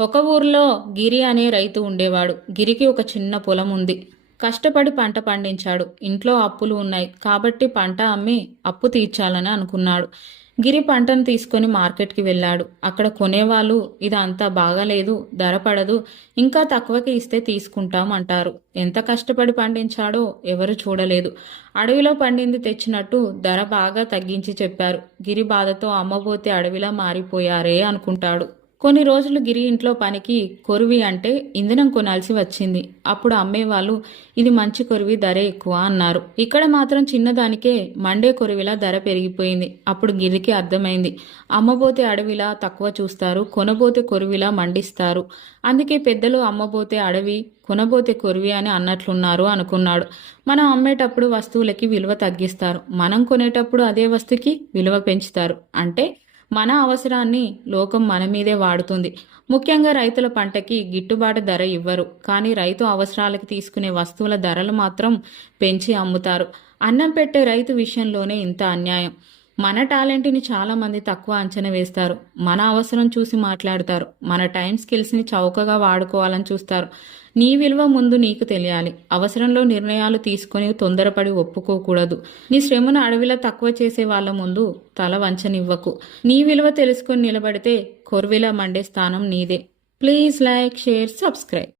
ఒక ఊర్లో గిరి అనే రైతు ఉండేవాడు. గిరికి ఒక చిన్న పొలం ఉంది. కష్టపడి పంట పండించాడు. ఇంట్లో అప్పులు ఉన్నాయి కాబట్టి పంట అమ్మి అప్పు తీర్చాలని అనుకున్నాడు. గిరి పంటను తీసుకొని మార్కెట్కి వెళ్ళాడు. అక్కడ కొనేవాళ్ళు ఇదంతా బాగాలేదు, ధర పడదు, ఇంకా తక్కువకి ఇస్తే తీసుకుంటాం అంటారు. ఎంత కష్టపడి పండించాడో ఎవరు చూడలేదు. అడవిలో పండింది తెచ్చినట్టు ధర బాగా తగ్గించి చెప్పారు. గిరి బాధతో అమ్మబోతే అడవిలా మారిపోయారే అనుకుంటాడు. కొన్ని రోజులు గిరి ఇంట్లో పనికి కొరివి అంటే ఇంధనం కొనాల్సి వచ్చింది. అప్పుడు అమ్మేవాళ్ళు ఇది మంచి కొరివి, ధరే ఎక్కువ అన్నారు. ఇక్కడ మాత్రం చిన్నదానికే మండే కొరివిలా ధర పెరిగిపోయింది. అప్పుడు గిరికి అర్థమైంది, అమ్మబోతే అడవిలా తక్కువ చూస్తారు, కొనబోతే కొరివిలా మండిస్తారు. అందుకే పెద్దలు అమ్మబోతే అడవి, కొనబోతే కొరివి అని అన్నట్లున్నారు అనుకున్నాడు. మనం అమ్మేటప్పుడు వస్తువులకి విలువ తగ్గిస్తారు, మనం కొనేటప్పుడు అదే వస్తువుకి విలువ పెంచుతారు. అంటే మన అవసరాన్ని లోకం మన మీదే వాడుతుంది. ముఖ్యంగా రైతుల పంటకి గిట్టుబాటు ధర ఇవ్వరు, కానీ రైతు అవసరాలకు తీసుకునే వస్తువుల ధరలు మాత్రం పెంచి అమ్ముతారు. అన్నం పెట్టే రైతు విషయంలోనే ఇంత అన్యాయం. మన టాలెంట్ని చాలా మంది తక్కువ అంచనా వేస్తారు. మన అవసరం చూసి మాట్లాడతారు. మన టైం స్కిల్స్ని చౌకగా వాడుకోవాలని చూస్తారు. నీ విలువ ముందు నీకు తెలియాలి. అవసరంలో నిర్ణయాలు తీసుకొని తొందరపడి ఒప్పుకోకూడదు. నీ శ్రమను అడవిలో తక్కువ చేసే వాళ్ళ ముందు తల వంచనివ్వకు. నీ విలువ తెలుసుకొని నిలబడితే కొర్విలా మండే స్థానం నీదే. Please like, share, subscribe.